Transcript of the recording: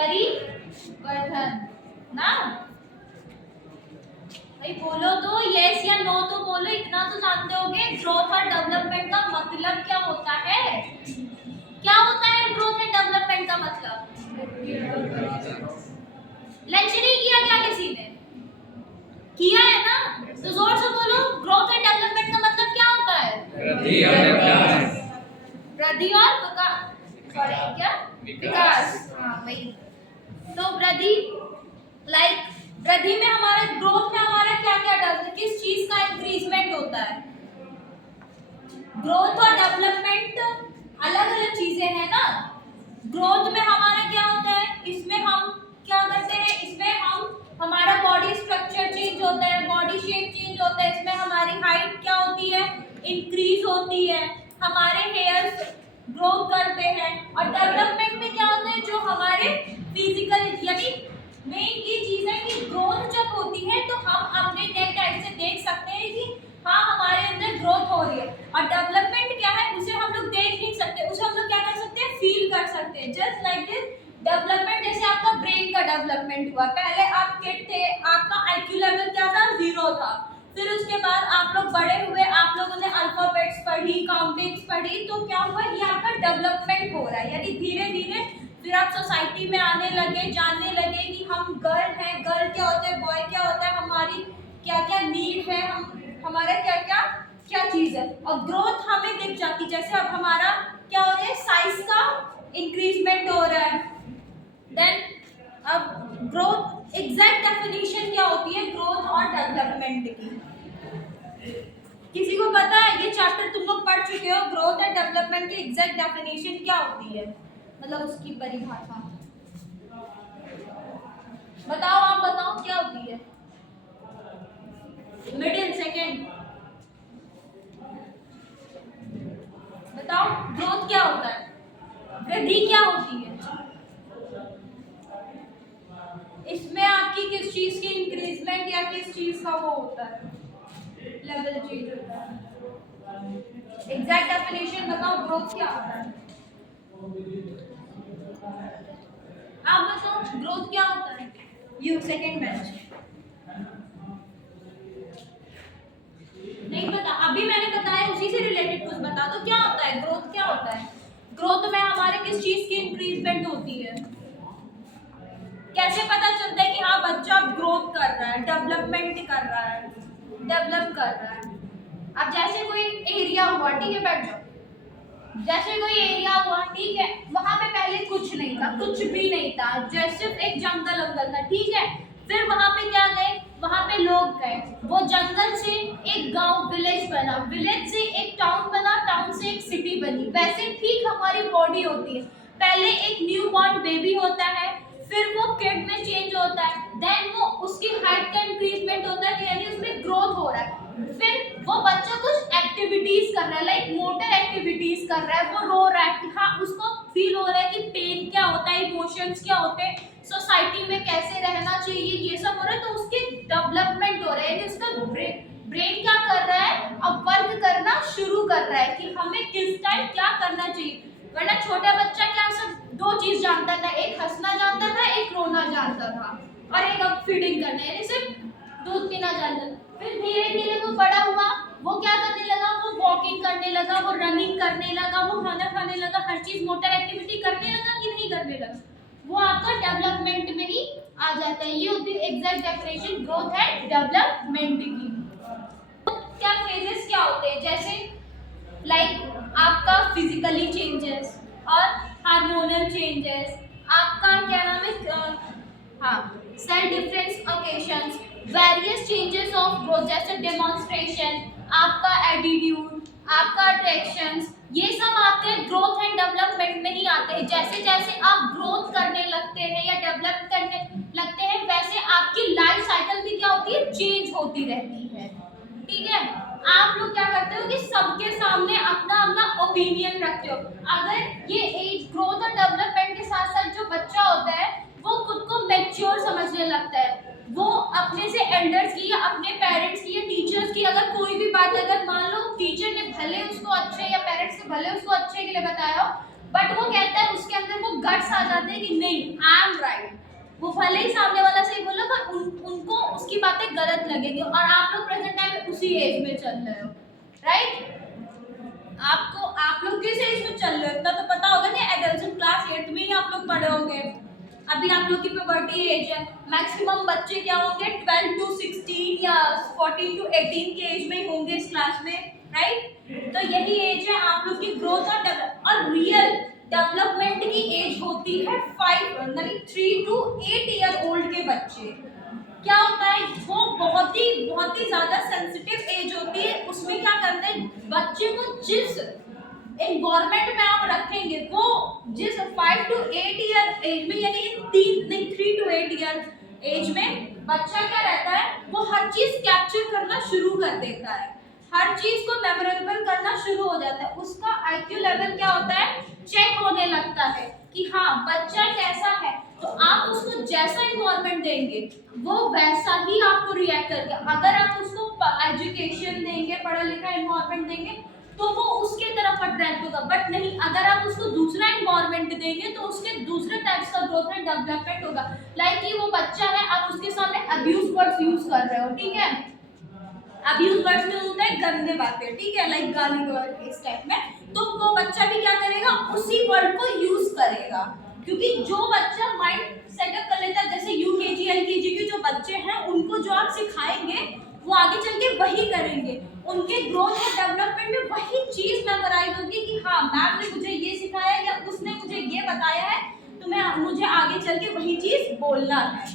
परिवर्धन ना भाई, बोलो तो यस या नो तो बोलो, इतना तो जानते होगे ग्रोथ और डेवलपमेंट का मतलब क्या होता है। क्या होता है ग्रोथ एंड डेवलपमेंट का मतलब? लेक्चर नहीं किया क्या किसी ने? किया है ना? तो जोर से बोलो, ग्रोथ एंड डेवलपमेंट का मतलब क्या होता है? वृद्धि और विकास। वृद्धि और विकास, सॉरी क्या? विकास, हाँ वही। तो वृद्धि लाइक वृद्धि में हमारा, ग्रोथ में हमारा क्या क्या किस चीज का इंक्रीजमेंट होता है? ग्रोथ और डेवलपमेंट अलग अलग चीजें हैं ना। ग्रोथ में हमारा क्या होता है, इसमें हम क्या करते हैं, इसमें हम हमारा बॉडी स्ट्रक्चर चेंज होता है, बॉडी शेप चेंज होता है, इसमें हमारी हाइट क्या होती है, इंक्रीज होती है, हमारे हेयर्स ग्रो करते हैं। और डेवलपमेंट में क्या होता है, जो हमारे फिजिकल यानी मेन ये चीज है कि ग्रोथ जब होती है तो हम अपने नेक टाइप से देख सकते हैं कि हाँ हमारे अंदर ग्रोथ हो रही है। और डेवलपमेंट क्या है, उसे हम लोग देख नहीं सकते, उसे हम लोग क्या कर सकते हैं, फील कर सकते हैं। जस्ट लाइक दिस डेवलपमेंट, जैसे आपका ब्रेन का डेवलपमेंट हुआ, पहले आप किड थे, आपका आईक्यू लेवल क्या था, 0 था। फिर उसके बाद आप लोग बड़े हुए, आप लोगों ने अल्फाबेट्स पढ़ी, काउंटिंग्स पढ़ी, तो क्या हुआ, ये आपका डेवलपमेंट हो रहा है। यानी धीरे धीरे फिर आप सोसाइटी में आने लगे, जानने लगे कि हम गर्ल हैं, गर्ल क्या होता है, बॉय क्या होता है, हमारी क्या क्या नीड है, हमारा क्या क्या चीज है। और ग्रोथ हमें दिख जाती, जैसे अब हमारा क्या हो रहा है, साइज का इंक्रीजमेंट हो रहा है। देन अब ग्रोथ एग्जैक्ट डेफिनेशन क्या होती है ग्रोथ और डेवलपमेंट की? किसी को पता है? ये चैप्टर तुम लोग पढ़ चुके हो, ग्रोथ एंड डेवलपमेंट की एग्जैक्ट डेफिनेशन क्या होती है, मतलब उसकी परिभाषा बताओ, आप बताओ क्या होती है? मिडिल सेकंड बताओ, ग्रोथ क्या होता है, वृद्धि क्या होती है, इसमें आपकी किस चीज की इंक्रीजमेंट या किस चीज का वो होता है, लेवल चेंज होता है। एग्जैक्ट डेफिनेशन बताओ, ग्रोथ क्या होता है? आप बताओ ग्रोथ क्या होता है? यू सेकंड बेंच नहीं पता, अभी मैंने बताया उसी से रिलेटेड कुछ बता दो, क्या होता है ग्रोथ, क्या होता है? ग्रोथ में हमारे किस चीज की इंक्रीजमेंट होती है? कैसे पता चलता है कि हाँ बच्चा ग्रोथ कर रहा है, डेवलपमेंट कर रहा है, डेवलप कर रहा है? अब जैसे कोई एरिया हुआ, ठीक है बैठ जाओ, जैसे कोई एरिया हुआ, ठीक है, वहां पे पहले कुछ नहीं था, कुछ भी नहीं था, जैसे एक जंगल अंगल था, ठीक है। फिर वहां पे क्या गए, वहां पे लोग गए, वो जंगल से एक गांव, विलेज बना, विलेज से एक टाउन बना, टाउन से एक सिटी बनी। वैसे ठीक हमारी बॉडी होती है, पहले एक न्यू बॉर्न बेबी होता है, फिर वो किड में चेंज होता है, देन वो उसकी हाइट का इंक्रीजमेंट होता है, यानी उसमें ग्रोथ हो रहा है। फिर वो बच्चा कुछ एक्टिविटीज कर रहा है, लाइक मोटर एक्टिविटीज कर रहा है, वो रो रहा है कि हाँ उसको फील हो रहा है कि पेन क्या होता है, इमोशंस क्या होते हैं, सोसाइटी में कैसे रहना चाहिए, ये सब हो रहा है। तो उसके डेवलपमेंट हो रहा है, यानी उसका ब्रेन क्या कर रहा है, अब वर्क करना शुरू कर रहा है कि हमें किस टाइम क्या करना चाहिए। वरना छोटा बच्चा क्या सब 2 चीज जानता था, एक हंसना जानता था, एक रोना जानता था, और एक अब फीडिंग करना, यानी सिर्फ दूध पीना जानता था। फिर धीरे धीरे वो बड़ा हुआ, वो क्या करने लगा, वो वॉकिंग करने लगा, वो रनिंग करने लगा, वो खाना खाने लगा, हर चीज मोटर एक्टिविटी करने लगा कि नहीं करने लगा, वो आपका डेवलपमेंट में ही आ जाता है। ये होती है exact definition growth and development की। क्या फेजेस क्या होते हैं, जैसे लाइक आपका फिजिकली चेंजेस और हार्मोनल चेंजेस, आपका क्या नाम है, हाँ cell difference occasions, various changes of growth, जैसे डेमोन्स्ट्रेशन, आपका एटीट्यूड, आपका अट्रैक्शंस, ये सब आपके ग्रोथ एंड डेवलपमेंट में ही आते हैं। जैसे जैसे आप ग्रोथ करने लगते हैं या डेवलप करने लगते हैं, वैसे आपकी लाइफ साइकिल भी क्या होती है, चेंज होती रहती है, ठीक है। आप लोग क्या करते हो कि सबके सामने अपना अपना ओपिनियन रखते हो। अगर ये एज ग्रोथ और डेवलपमेंट के साथ साथ जो बच्चा होता है वो खुद को मैच्योर समझने लगता है, वो अपने से एल्डर्स की या अपने पेरेंट्स की या टीचर्स की अगर कोई भी बात, अगर मान लो टीचर ने भले उसको अच्छे या पेरेंट्स ने भले उसको अच्छे के लिए बताया हो, बट वो कहता है, उसके अंदर वो गट्स आ जाते हैं कि नहीं, आई एम राइट। वो भले ही सामने वाला सही बोला, पर उनको उसकी बातें गलत लगेंगी, और आप लोग प्रेजेंट टाइम में उसी एज में चल रहे हो, राइट? आप लोग किस एज में चल रहे हो इतना तो पता होगा ना, एडल्ट क्लास 8 में ही आप लोग पढ़े होंगे। अभी आप लोग की प्यूबर्टी एज है, मैक्सिमम बच्चे क्या होंगे 12 to 16 या 14 to 18 के एज में ही होंगे इस क्लास में, राइट? तो यही एज है आप लोग की ग्रोथ और रियल डेवलपमेंट की एज होती है 3 to 8 ईयर ओल्ड के बच्चे। क्या होता है, वो बहुत ही ज्यादा सेंसिटिव एज होती है। उसमें क्या करते हैं, बच्चे को जिस एनवायरमेंट में आप रखेंगे, वो जिस 5 to 8 ईयर एज में, यानी 3 to 8 ईयर एज में बच्चा क्या रहता है, वो हर चीज कैप्चर करना शुरू कर देता है, हर चीज को मेमोरेबल करना शुरू हो जाता है। उसका आईक्यू लेवल क्या होता है, चेक होने लगता है कि हाँ बच्चा कैसा है। तो आप उसको जैसा एनवायरनमेंट देंगे वो वैसा ही आपको रिएक्ट करेगा। अगर आप उसको एजुकेशन देंगे, पढ़ा लिखा एनवायरनमेंट देंगे, तो वो उसके तरफ अट्रैक्ट होगा। बट नहीं, अगर आप उसको दूसरा एनवायरनमेंट देंगे तो उसके दूसरे टाइप्स का ग्रोथ एंड डेवलपमेंट होगा। लाइक कि वो बच्चा है, आप उसके सामने अब्यूज वर्ड्स यूज कर रहे हो, ठीक है? अब्यूज वर्ड्स में होता है गंदे बातें, ठीक है, लाइक गाली गलौज इस टाइप में। तो वो बच्चा भी क्या करेगा, उसी वर्ड को यूज करेगा, क्योंकि जो बच्चा माइंड सेटअप कर लेता है, जैसे यूकेजी एलकेजी के जो बच्चे हैं, उनको जो आप सिखाएंगे वो आगे चल के वही करेंगे। उनके ग्रोथ और डेवलपमेंट में वही चीज मेमोराइज होगी कि हाँ मैम ने मुझे ये सिखाया या उसने मुझे ये बताया है, तो मुझे आगे चल के वही चीज बोलना है।